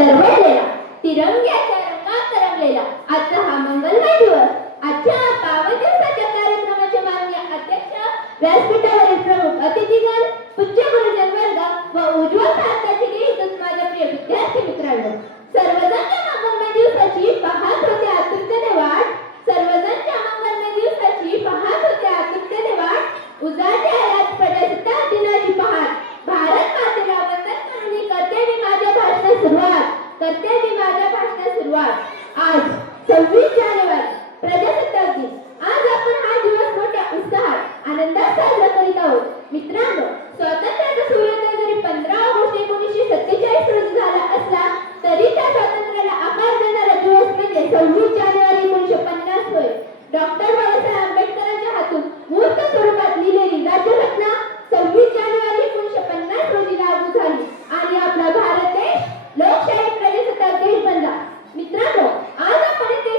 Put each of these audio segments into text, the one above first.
दरवळलेला, तिरंग्याच्या रंगात तरंगलेला आजचा हा मंगलमय दिवस. आजच्या पावन दिवसाच्या कार्यक्रमाचे माननीय अध्यक्ष, व्यासपीठावरील प्रमुख अतिथीगण, पूज्य गुरुजन वर्ग व उज्ज्वल भारताचे देशदूत माझ्या प्रिय विद्यार्थी मित्रांनो, सर्वजण त्या मंगलमय दिवसाची पाहत होते आतुरतेने वाट. सर्वजण त्या मंगलमय दिवसाची पाहत होते आतुरतेने वाट. उजाडते आज प्रजासत्ताक दिनाची पहाट. भारत मातेला वंदन करून करते मी माझ्या भाषणास सुरुवात. करते मी माझ्या भाषणास सुरुवात. आज 26 जानेवारी प्रजासत्ताक दिन. आज आपण हा दिवस मोठ्या उत्साहात आनंदात साजरा करीत आहोत. मित्रांनो, स्वातंत्र्याचा सूर्योदय जरी 15 ऑगस्ट 1947 रोजी झाला असला तरी त्या स्वातंत्र्याला आकार देणारा दिवस म्हणजे 26 जानेवारी 1950 होय. डॉक्टर बाबासाहेब आंबेडकरांच्या हातून मूर्त स्वरूपात लिहिलेली राज्यघटना 26 जानेवारी 1950 रोजी लागू झाली आणि आपला भारत देश लोकशाही प्रजासत्ताक देश बनला. मित्रांनो, आज आपण इथे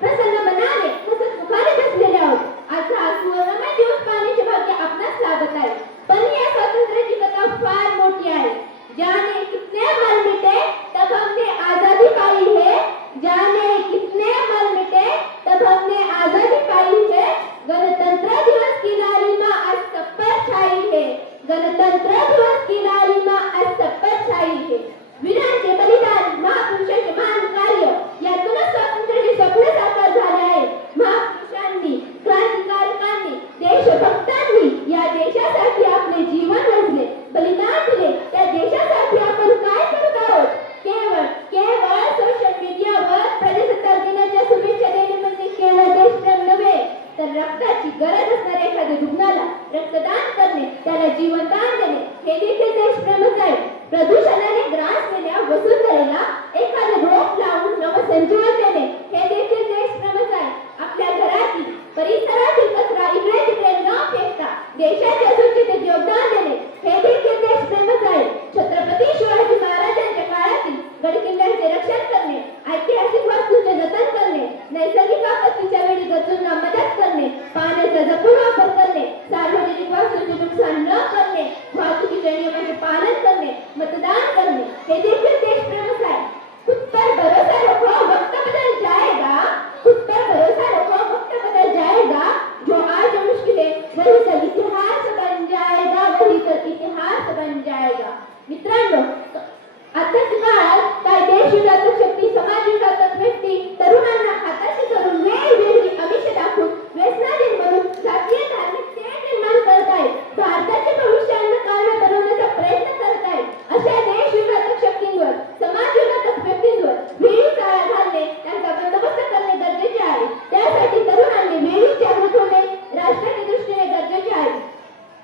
प्रसन्न मनाने हसत मुखाने बसलेले आहोत. आज हा सुवर्णमय दिवस पाहण्याचे भाग्य आपणास लाभत आहे. पण या स्वातंत्र्याची कथा फार मोठी आहे. जाने कितने मर मिटे तब हमने आजादी पाई है. जाने कितने मर मिटे तब हमने आजादी पाई है. गणतंत्र दिवस की लालिमा आज सब पर छाई है. गणतंत्र दिवस की लालिमा आज सब पर छाई है. वीरांचे बलिदान, महापुरुषांचे महान कार्य यातूनच स्वातंत्र्याचे स्वप्न साकार झाले आहे. महापुरुषांनी, क्रांतिकारकांनी, देशभक्तांनी या देशासाठी आपले जीवन वेचले, बलिदान दिले. त्या देशासाठी आपण काय करत आहोत? केवळ सोशल मीडियावर प्रजासत्ताक दिनाच्या शुभेच्छा देणे म्हणजे केवळ देशप्रेम नव्हे, तर रक्ताची गरज असणाऱ्या एखाद्या रुग्णाला रक्तदान करणे, त्याला जीवनदान देणे हे देखील देशप्रेमच आहे. प्रदूषणाने ग्रासलेल्या वसुंधरेला एखादे रोप लावून नवसंजीवन देणे हे देखील देशप्रेमच आहे. आपल्या घरातील, परिसरातील कचरा इकडे तिकडे न फेकता देशाच्या स्वच्छतेत योगदान देणे हे देखील देशप्रेमच आहे. छत्रपती शिवाजी महाराजांच्या काळातील गडकिल्ल्यांचे रक्षण करणे, ऐतिहासिक वास्तूंचे जतन करणे, नैसर्गिक आपत्तीच्या वेळी गरजूंना मदत करणे, पाण्याचा जपून वापर करणे, सार्वजनिक वास्तूंचे नुकसान न करणे, वाहतुकीच्या नियमांचे पालन करणे, मतदान करणे हे देखील देशप्रेमच आहे. खुद पर भरोसा रखो वक्त बदल जाएगा. खुद पर भरोसा रखो वक्त बदल जाएगा. जो आज मुश्किलें वही कल इतिहास बन जाएगा. वही कल इतिहास बन जाएगा. मित्रांनो, आताच्या काळात काय देशविघातक शक्ती, समाजविघातक व्यक्ती तरुणांना हाताशी धरून वेगवेगळी आमिष दाखवून व्यसनाधीन म्हणून जातीय धार्मिक तेढ निर्माण करत आहेत. भारताचे भविष्य अंधकारला बनवण्याचा प्रयत्न करत आहेत. अशा देशविघातक शक्तींवर, समाजविघातक व्यक्तींवर वेळीच आळा घालणे, त्यांचा बंदोबस्त करणे गरजेचे आहे. त्यासाठी तरुणांनी वेळीच जागृत होणे राष्ट्राच्या दृष्टीने गरजेचे आहे.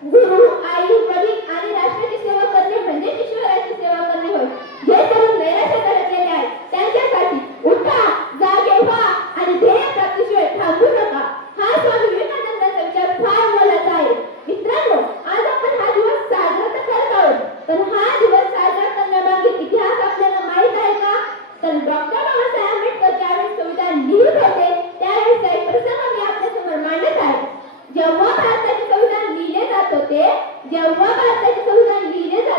गुरु, आई, वडील आणि राष्ट्राची सेवा करणे म्हणजे ईश्वराची सेवा करणे होय. जे तरुण नैराश्यात अडकलेले आहेत त्यांच्यासाठी उठा, जागे व्हा आणि ध्येय प्राप्तीशिवाय थांबू नका. हा स्वामी विवेकानंदांचा विचार फार मोलाचा आहे. मित्रांनो, आज आपण हा दिवस साजरा तर करत आहोत, पण हा दिवस साजरा करण्यामागे इतिहास आपल्याला माहित आहे का? तर डॉक्टर बाबासाहेब आंबेडकर ज्यावेळी संविधान लिहित होते त्यावेळेचा एक प्रसंग मी आपल्यासमोर मांडत आहे. जेव्हा भारताचे संविधान लिहिले जात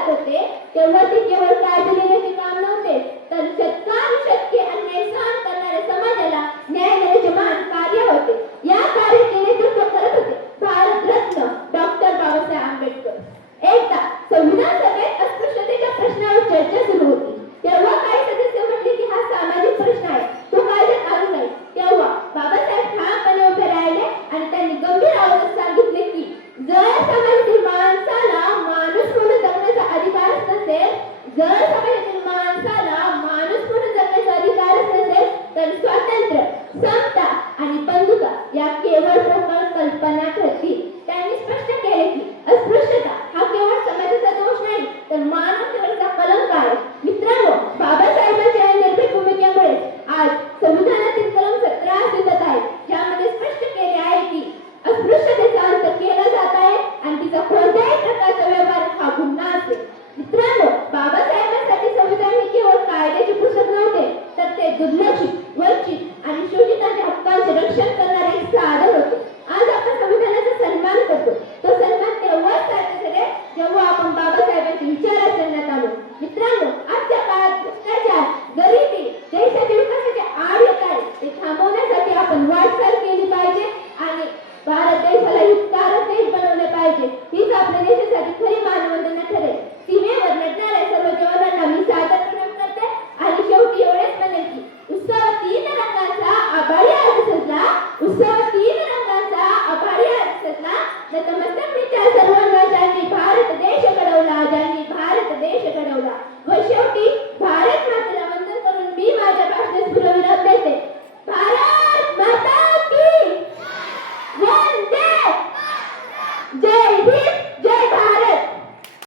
होते तेव्हा ते केवळ कायदे लिहिण्याचे काम नव्हते, तर शतकानुशतके अन्याय सहन करणाऱ्या समाजाला न्याय देण्याचे महान कार्य होते. या कार्याचे नेतृत्व करत होते भारतरत्न डॉक्टर बाबासाहेब आंबेडकर. एकदा संविधान सभेत अस्पृश्यतेच्या प्रश्नावर चर्चा सुरू होती. तेव्हा काही सदस्य म्हटले की हा सामाजिक प्रश्न आहे, तो कायद्यात आणू नये. तेव्हा बाबासाहेब ठामपणे उभे राहिले आणि त्यांनी गंभीर आवाजात सांगितले की जर समाजातील माणसाला माणूस म्हणून जगण्याचा अधिकारच नसेल, जर समाजातील माणसाला माणूस म्हणून जगण्याचा अधिकारच नसेल, तर स्वातंत्र्य, समता आणि बंधुता या केवळ प्रकल्पना